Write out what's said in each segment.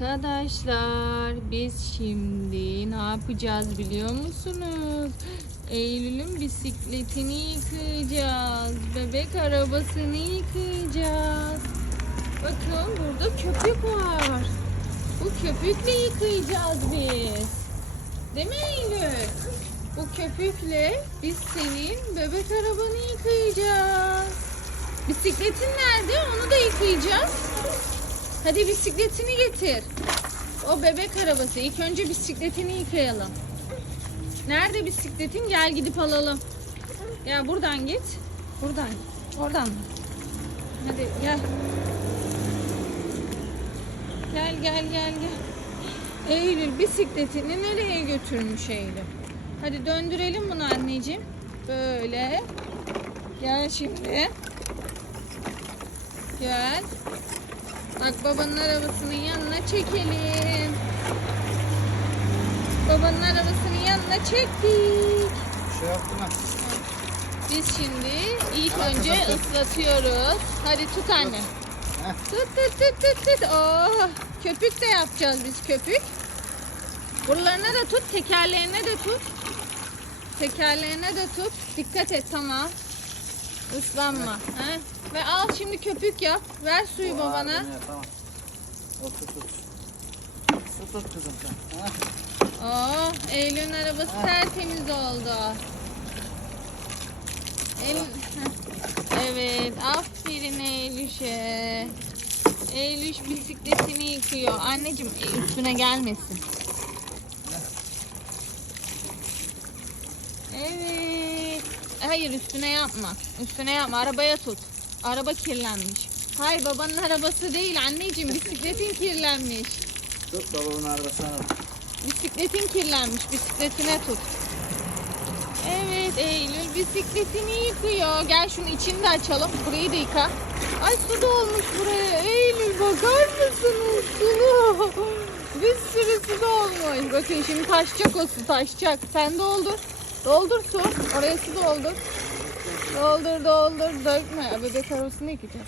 Arkadaşlar biz şimdi ne yapacağız biliyor musunuz? Eylül'ün bisikletini yıkayacağız. Bebek arabasını yıkayacağız. Bakın burada köpük var. Bu köpükle yıkayacağız biz. Değil mi Eylül? Bu köpükle biz senin bebek arabanı yıkayacağız. Bisikletin nerede? Onu da yıkayacağız. Hadi bisikletini getir. O bebek arabası. İlk önce bisikletini yıkayalım. Nerede bisikletin? Gel gidip alalım. Ya buradan git. Buradan. Oradan? Hadi gel. Gel gel gel gel. Eylül bisikletini nereye götürmüş Eylül? Hadi döndürelim bunu anneciğim. Böyle. Gel şimdi. Gel. Bak babanın arabasının yanına çekelim. Babanın arabasının yanına çektik. Şey yaptın ha. Biz şimdi ilk Tamam, önce ıslatıyoruz. Hadi tut anne. Heh. Tut tut tut tut tut. Oh, köpük de yapacağız biz köpük. Buralarına da tut, tekerlerine de tut. Tekerlerine de tut. Dikkat et tamam. Islanma. He? Ve al şimdi köpük yap. Ver suyu Vay, babana. yap, Tamam. Otur tut. Tut tut kızım sen. Heh. Oh, Eylül'ün arabası Ha. tertemiz oldu. El... Evet, aferin Eylül'e. Eylül bisikletini yıkıyor. Anneciğim e, üstüne gelmesin. Evet. Hayır üstüne yapma. Üstüne yapma. Arabaya tut. Araba kirlenmiş. Hayır babanın arabası değil anneciğim. Bisikletin kirlenmiş. Tut babamın arabasına. Bisikletin kirlenmiş. Bisikletine tut. Evet Eylül bisikletini yıkıyor. Gel şunu içini de açalım. Burayı da yıka. Ay su dolmuş buraya. Eylül bakar mısınız? Sulu. Bir sürü su dolmuş. Bakın şimdi taşacak o su taşacak. Sen doldur. Doldur su. Oraya su doldur. Doldur doldur. Dökme. Bebek arabasını yıkayacağız.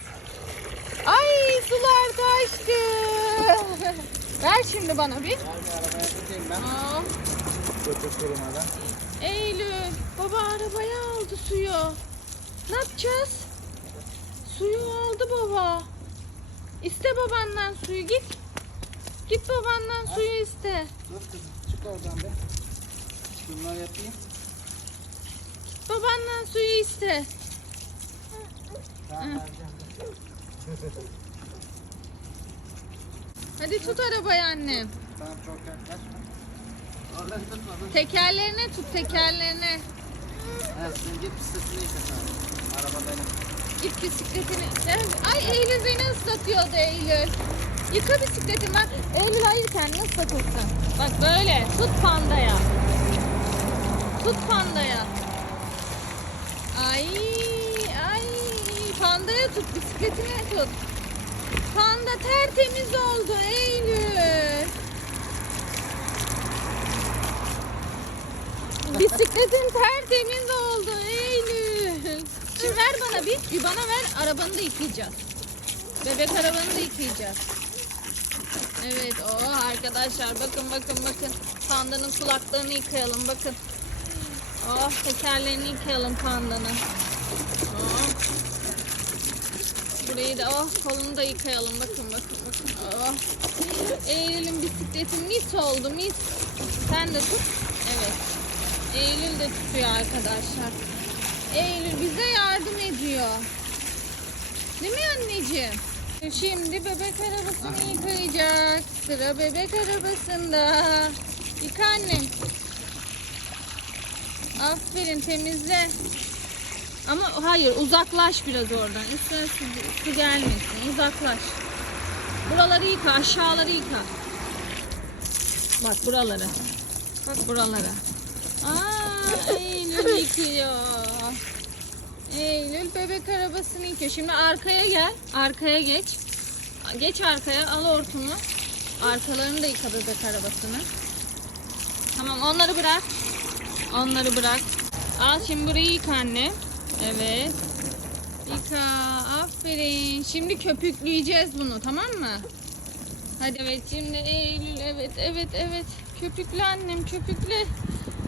Ay sular taştı. Ver şimdi bana bir. Aa. Eylül, baba arabaya aldı suyu. Ne yapacağız? Suyu aldı baba. İste babandan suyu git. Git babandan suyu iste. Dur kızım çık oradan be. Şunları yapayım. Babandan suyu iste. Vereceğim. Hadi tut arabayı annem. Tamam çok yaklaşma. Oradan tutma dur. Tekerlerine tut tekerlerine. Evet sen git bisikletini yıka sen. Araba benim. Git bisikletini. Ay Eylül beni ıslatıyordu Eylül. Yıka bisikletini bak. Eylül hayır kendini ıslatırsın. Bak böyle tut pandaya. Tut pandaya. Ay ay pandaya tut bisikletine tut. Panda tertemiz oldu Eylül. Bisikletin tertemiz oldu Eylül. Şimdi ver bana bir, bir bana ver. Arabanı da yıkayacağız. Bebek arabanı da yıkayacağız. Evet, o arkadaşlar bakın bakın bakın. Pandanın kulaklarını yıkayalım bakın. Oh, tekerlerini yıkayalım pandanın. Oh. Burayı da oh kolunu da yıkayalım bakın bakın bakın. Oh. Eylül'ün bisikleti mis oldu mis. Sen de tut. Evet. Eylül de tutuyor arkadaşlar. Eylül bize yardım ediyor. Değil mi anneciğim? Şimdi bebek arabasını yıkayacak. Sıra bebek arabasında. Yıka annem. Aferin temizle. Ama hayır uzaklaş biraz oradan. Üstüne su, su gelmesin. Uzaklaş. Buraları yıka. Aşağıları yıka. Bak buraları. Bak buralara. Aa, Eylül yıkıyor. Eylül bebek arabasını yıkıyor. Şimdi arkaya gel. Arkaya geç. Geç arkaya al hortumu. Arkalarını da yıka bebek arabasını. Tamam onları bırak. Onları bırak. Al şimdi burayı yıka anne. Evet. Yıka. Aferin. Şimdi köpükleyeceğiz bunu tamam mı? Hadi evet şimdi Eylül evet evet evet. Köpüklü annem köpüklü.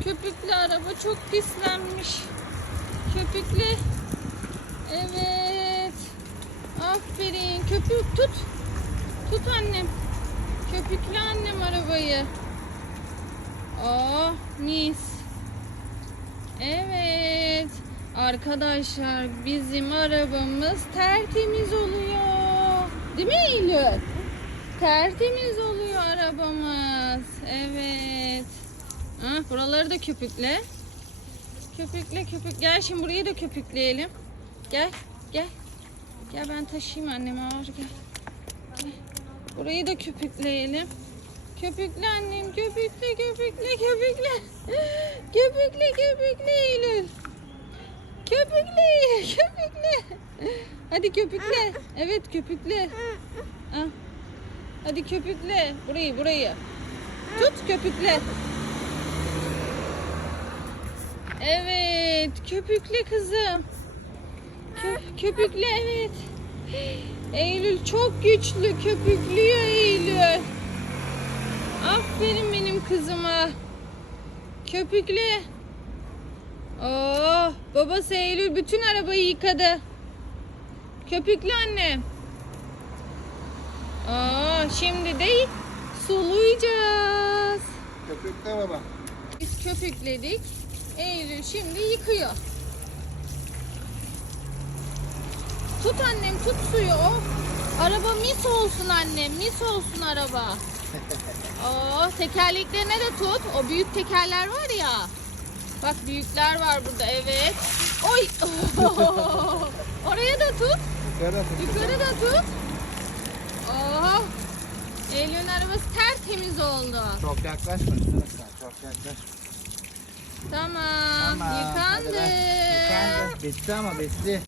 Köpüklü araba çok pislenmiş. Köpüklü. Evet. Aferin. Köpük tut. Tut annem. Köpüklü annem arabayı. Oh mis. Evet. Arkadaşlar bizim arabamız tertemiz oluyor. Değil mi Eylül? Tertemiz oluyor arabamız. Evet. Ah, buraları da köpükle. Köpükle köpük. Gel şimdi burayı da köpükleyelim. Gel gel. Gel ben taşıyayım annemi ağır gel. Gel. Burayı da köpükleyelim. Köpükle annem köpükle köpükle köpükle. Köpükle köpükle Eylül. Köpükle köpükle. Hadi köpükle. Evet köpükle. Ah. Hadi köpükle. Burayı burayı. Tut köpükle. Evet köpükle kızım. Kö- köpükle evet. Eylül çok güçlü köpüklüyor Eylül. Aferin benim kızıma. Köpükle. Oh, babası Eylül bütün arabayı yıkadı. Köpüklü annem. Aa, şimdi de sulayacağız. Köpükle baba. Biz köpükledik. Eylül şimdi yıkıyor. Tut annem tut suyu. Oh, araba mis olsun annem mis olsun araba. Oo, tekerleklerine de tut. O büyük tekerler var ya. Bak büyükler var burada evet. Oy. Oraya da tut. Yukarı atın. Yukarı da tut. Oh. Eylül'ün arabası tertemiz oldu. Çok yaklaşma. Çok yaklaşma. Tamam. hadi Yıkandı. Yıkandı. Bitti ama bitti.